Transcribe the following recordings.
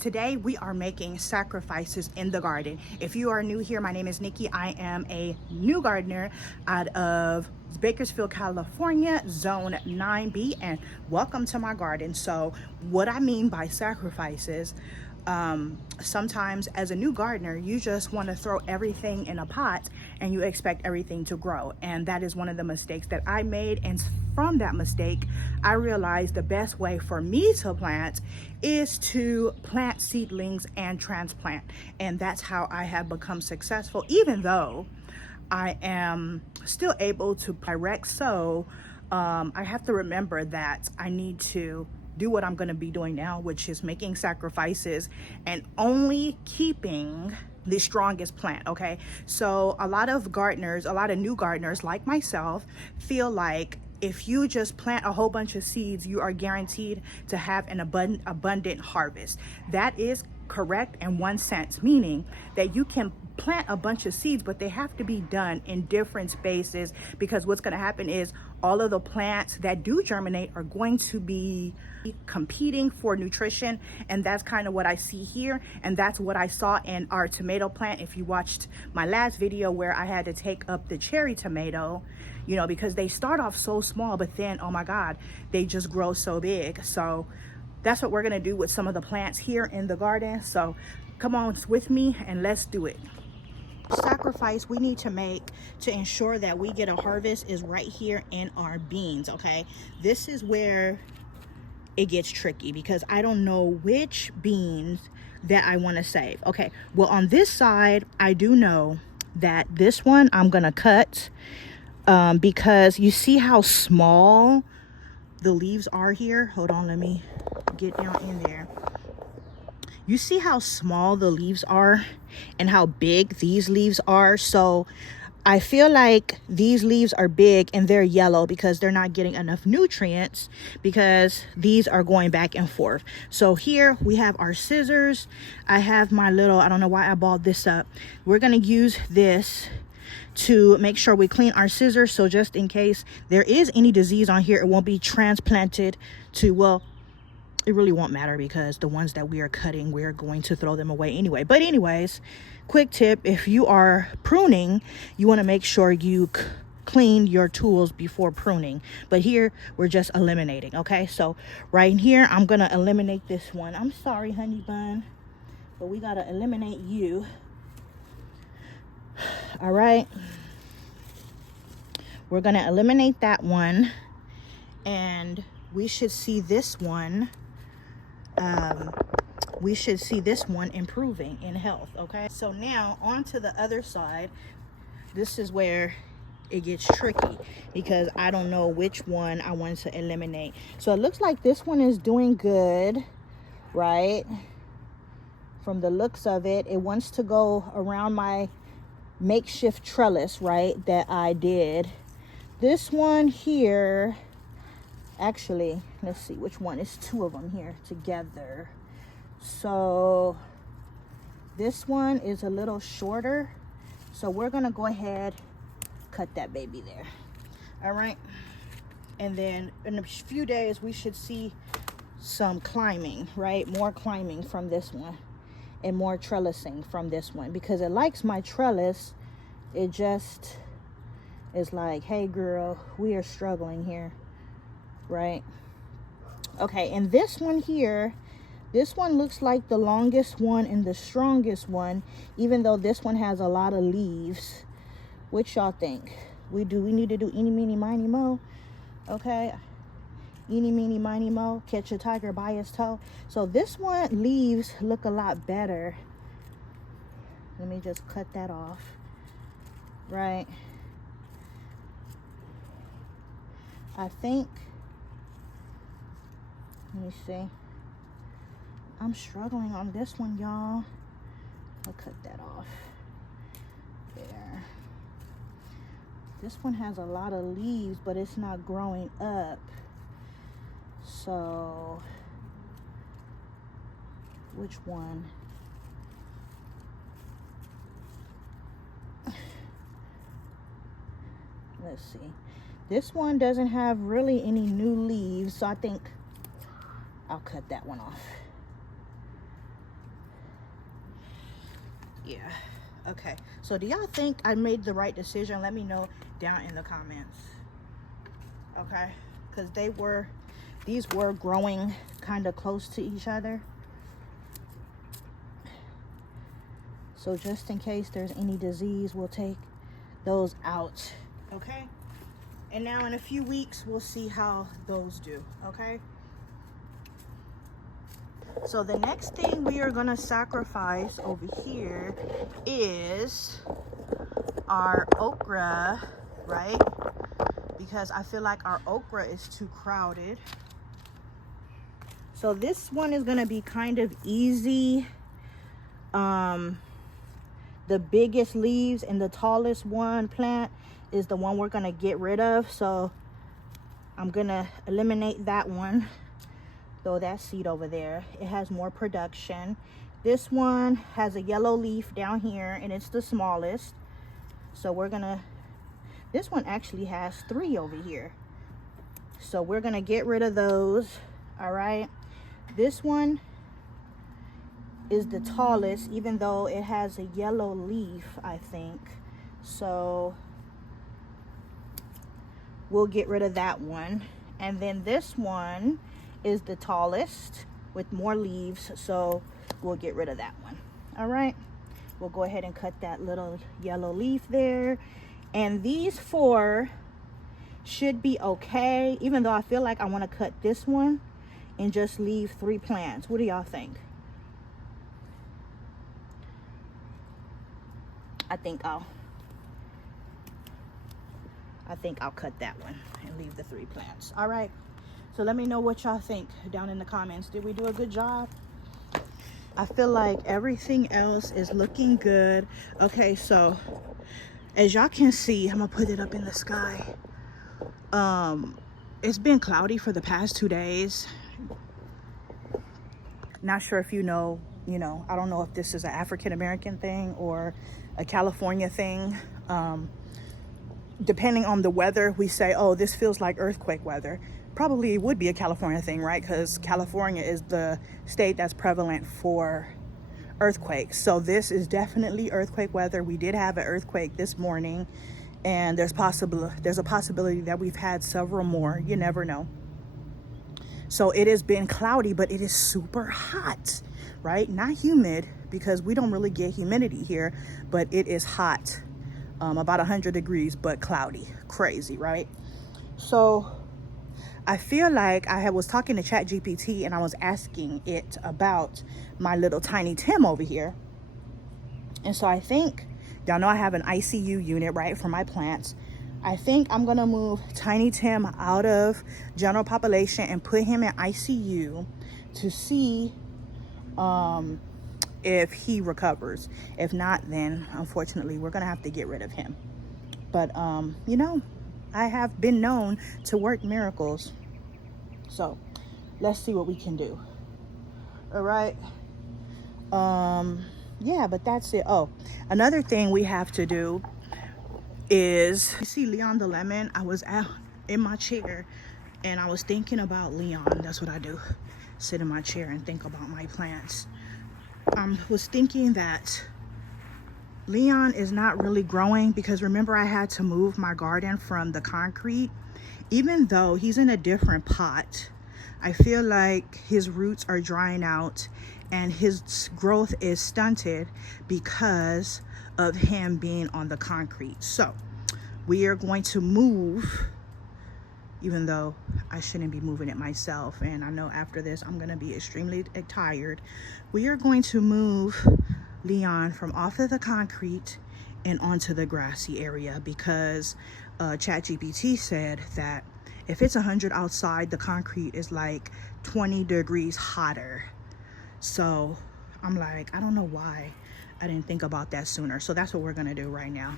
Today we are making sacrifices in the garden. If you are new here, my name is Nikki. I am a new gardener out of Bakersfield, California, zone 9B, and welcome to my garden. So what I mean by sacrifices, sometimes as a new gardener, you just want to throw everything in a pot and you expect everything to grow. And that is one of the mistakes that I made. And from that mistake, I realized the best way for me to plant is to plant seedlings and transplant. And that's how I have become successful, even though I am still able to direct sow. I have to remember that I need to do what I'm going to be doing now, which is making sacrifices and only keeping the strongest plant. Okay, so a lot of gardeners, a lot of new gardeners like myself, feel like if you just plant a whole bunch of seeds, you are guaranteed to have an abundant harvest. That is correct in one sense, meaning that you can plant a bunch of seeds, but they have to be done in different spaces, because what's going to happen is all of the plants that do germinate are going to be competing for nutrition. And that's kind of what I see here. And that's what I saw in our tomato plant. If you watched my last video where I had to take up the cherry tomato, you know, because they start off so small, but then, oh my God, they just grow so big. So that's what we're going to do with some of the plants here in the garden. So come on with me and let's do it. Sacrifice we need to make to ensure that we get a harvest is right here in our beans. Okay, this is where it gets tricky because I don't know which beans that I want to save. Okay, well, on this side I do know that this one I'm gonna cut because you see how small the leaves are here. Hold on, let me get down in there. You see how small the leaves are and how big these leaves are. So I feel like these leaves are big and they're yellow because they're not getting enough nutrients, because these are going back and forth. So here we have our scissors. I have my little, I don't know why I balled this up. We're going to use this to make sure we clean our scissors. So just in case there is any disease on here, it won't be transplanted to, well, it really won't matter because the ones that we are cutting, we're going to throw them away anyway. But anyways, quick tip, if you are pruning, you want to make sure you clean your tools before pruning. But here we're just eliminating. Okay, so right here I'm gonna eliminate this one. I'm sorry, honey bun, but we gotta eliminate you. All right, we're gonna eliminate that one, and we should see this one improving in health. Okay, so now on to the other side. This is where it gets tricky because I don't know which one I want to eliminate. So it looks like this one is doing good, right? From the looks of it, it wants to go around my makeshift trellis, right, that I did. This one here, actually, let's see which one. It's two of them here together. So this one is a little shorter, so we're gonna go ahead, cut that baby there. All right, and then in a few days we should see some climbing, right? More climbing from this one and more trellising from this one, because it likes my trellis. It just is like, hey girl, we are struggling here, right? Okay, and this one here, this one looks like the longest one and the strongest one, even though this one has a lot of leaves. What y'all think? We need to do eeny, meeny, miny, mo. Okay, eeny, meeny, miny, mo, catch a tiger by his toe. So this one leaves look a lot better. Let me just cut that off, right? I think, let me see. I'm struggling on this one, y'all. I'll cut that off. There. This one has a lot of leaves, but it's not growing up. So, which one? Let's see. This one doesn't have really any new leaves, so I think I'll cut that one off. Yeah. Okay. So do y'all think I made the right decision? Let me know down in the comments. Okay. Because these were growing kind of close to each other. So just in case there's any disease, we'll take those out. Okay. And now in a few weeks, we'll see how those do. Okay. So the next thing we are gonna sacrifice over here is our okra, right? Because I feel like our okra is too crowded. So this one is gonna be kind of easy. The biggest leaves and the tallest one plant is the one we're gonna get rid of. So I'm gonna eliminate that one. Throw that seed over there. It has more production. This one has a yellow leaf down here and it's the smallest. So this one actually has 3 over here. So we're gonna get rid of those. All right. This one is the tallest, even though it has a yellow leaf, I think. So we'll get rid of that one. And then this one is the tallest with more leaves, so we'll get rid of that one. All right, we'll go ahead and cut that little yellow leaf there. And these 4 should be okay, even though I feel like I want to cut this one and just leave 3 plants. What do y'all think? I think I'll cut that one and leave the 3 plants. All right. So let me know what y'all think down in the comments. Did we do a good job? I feel like everything else is looking good. Okay, so as y'all can see, I'm gonna put it up in the sky. It's been cloudy for the past 2 days. Not sure if you know, I don't know if this is an African American thing or a California thing. Depending on the weather, we say, oh, this feels like earthquake weather. Probably would be a California thing, right? Because California is the state that's prevalent for earthquakes. So this is definitely earthquake weather. We did have an earthquake this morning, and there's a possibility that we've had several more. You never know. So it has been cloudy, but it is super hot, right? Not humid, because we don't really get humidity here, but it is hot. About 100 degrees, but cloudy. Crazy, right? So I feel like I was talking to ChatGPT and I was asking it about my little tiny Tim over here. And so I think, y'all know I have an ICU unit, right, for my plants. I think I'm gonna move Tiny Tim out of general population and put him in ICU to see if he recovers. If not, then unfortunately we're gonna have to get rid of him. But I have been known to work miracles, so let's see what we can do. All right. Yeah, but that's it. Oh, another thing we have to do is, you see Leon the lemon? I was out in my chair and I was thinking about Leon. That's what I do, sit in my chair and think about my plants. Was thinking that Leon is not really growing because remember I had to move my garden from the concrete. Even though he's in a different pot, I feel like his roots are drying out and his growth is stunted because of him being on the concrete. So we are going to move, even though I shouldn't be moving it myself, and I know after this I'm gonna be extremely tired. We are going to move Leon from off of the concrete and onto the grassy area because ChatGPT said that if it's 100 outside, the concrete is like 20 degrees hotter. So I'm like, I don't know why I didn't think about that sooner. So that's what we're gonna do right now.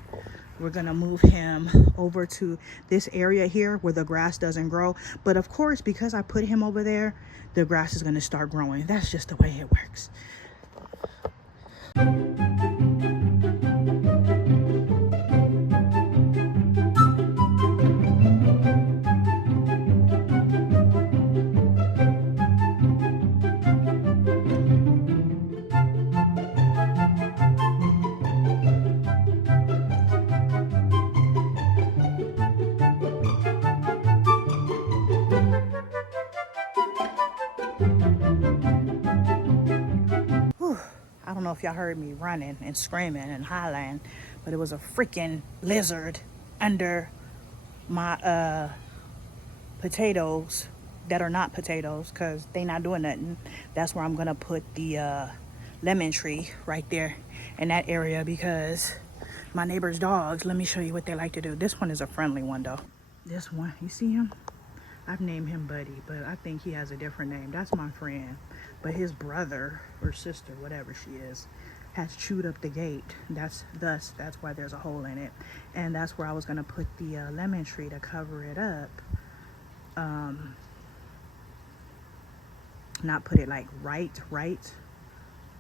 We're gonna move him over to this area here where the grass doesn't grow. But of course, because I put him over there, the grass is gonna start growing. That's just the way it works. don't know if y'all heard me running and screaming and hollering, but it was a freaking lizard under my potatoes that are not potatoes, because they not doing nothing. That's where I'm gonna put the lemon tree, right there in that area, because my neighbor's dogs, let me show you what they like to do. This one is a friendly one though. This one, you see him? I've named him Buddy, but I think he has a different name. That's my friend. But his brother or sister, whatever she is, has chewed up the gate. That's why there's a hole in it. And that's where I was gonna put the lemon tree to cover it up. Not put it like right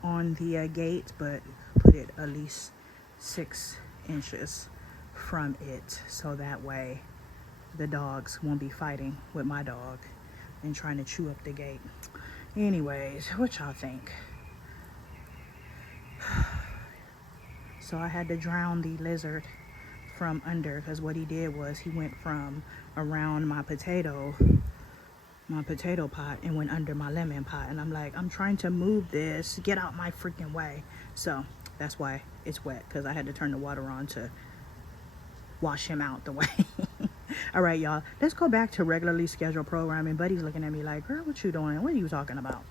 on the gate, but put it at least 6 inches from it, so that way the dogs won't be fighting with my dog and trying to chew up the gate. Anyways, what y'all think? So I had to drown the lizard from under, because what he did was he went from around my potato pot and went under my lemon pot, and I'm like, I'm trying to move this, get out my freaking way. So that's why it's wet, because I had to turn the water on to wash him out the way. All right, y'all, let's go back to regularly scheduled programming. Buddy's looking at me like, girl, what you doing? What are you talking about?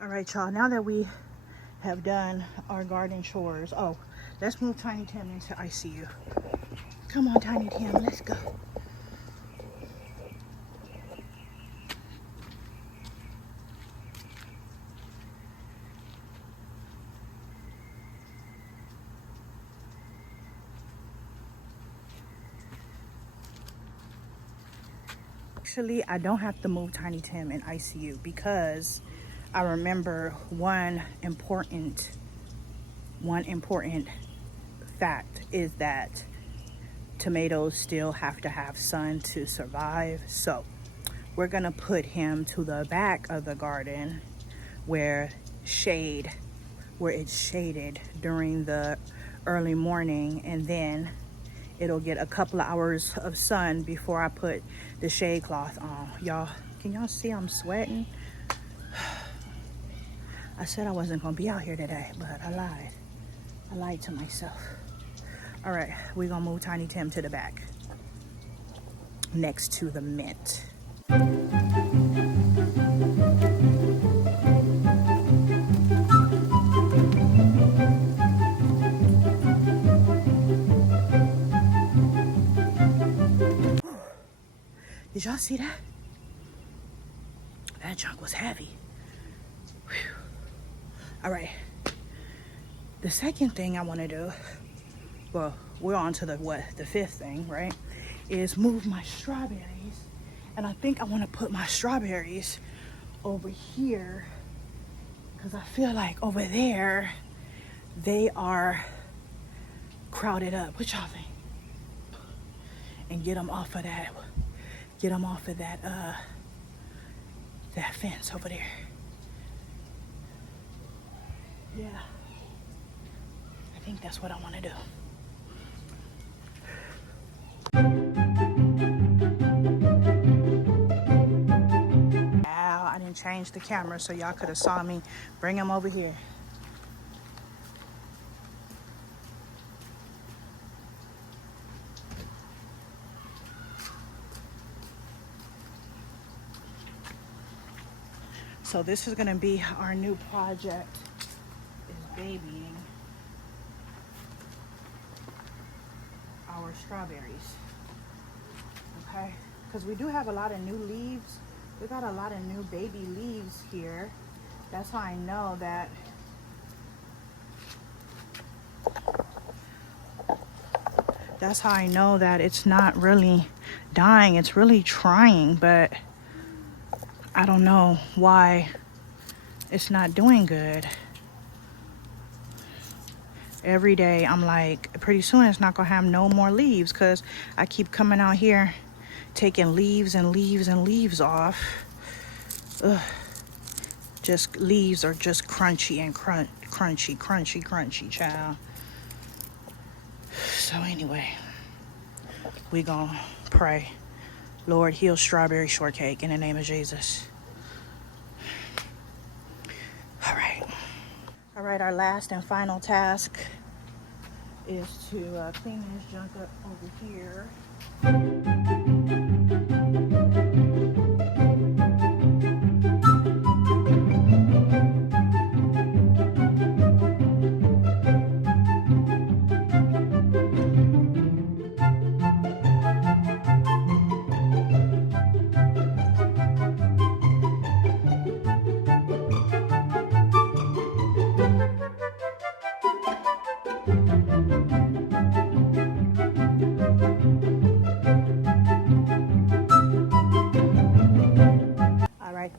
All right, y'all, now that we have done our garden chores, oh, let's move Tiny Tim into ICU. Come on, Tiny Tim, let's go. Actually, I don't have to move Tiny Tim in ICU, because I remember one important fact is that tomatoes still have to have sun to survive. So we're gonna put him to the back of the garden where it's shaded during the early morning, and then it'll get a couple of hours of sun before I put the shade cloth on. Y'all, can y'all see I'm sweating? I said I wasn't gonna be out here today, but I lied. I lied to myself. All right, we're gonna move Tiny Tim to the back, next to the mint. Did y'all see that? That junk was heavy. Whew. All right, the second thing I want to do, well, we're on to the fifth thing, right, is move my strawberries. And I think I want to put my strawberries over here, because I feel like over there they are crowded up. What y'all think? And get them off of that that fence over there. Yeah, I think that's what I want to do. Ow, I didn't change the camera so y'all could have saw me bring him over here. So this is gonna be our new project, is babying our strawberries, okay? Because we do have a lot of new leaves. We got a lot of new baby leaves here. That's how I know that it's not really dying. It's really trying, but I don't know why it's not doing good. Every day I'm like, pretty soon it's not gonna have no more leaves, because I keep coming out here taking leaves and leaves and leaves off. Ugh. just leaves are just crunchy and crunchy, child. So anyway, we gonna pray. Lord, heal strawberry shortcake in the name of Jesus. All right, our last and final task is to clean this junk up over here.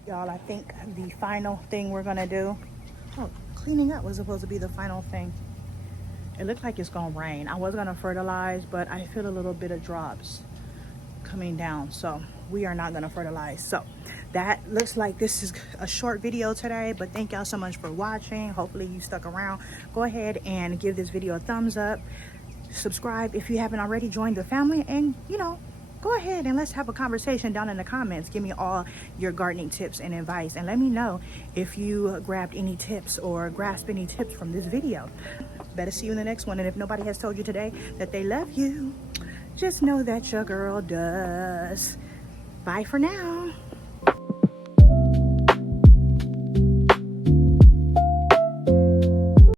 Y'all, I think the final thing we're gonna do, oh, cleaning up was supposed to be the final thing. It looked like it's gonna rain. I was gonna fertilize, but I feel a little bit of drops coming down, so we are not gonna fertilize. So that looks like this is a short video today, but thank y'all so much for watching. Hopefully you stuck around. Go ahead and give this video a thumbs up, subscribe if you haven't already, joined the family, and go ahead and let's have a conversation down in the comments. Give me all your gardening tips and advice, and let me know if you grabbed any tips or grasped any tips from this video. Better see you in the next one. And if nobody has told you today that they love you, just know that your girl does. Bye for now.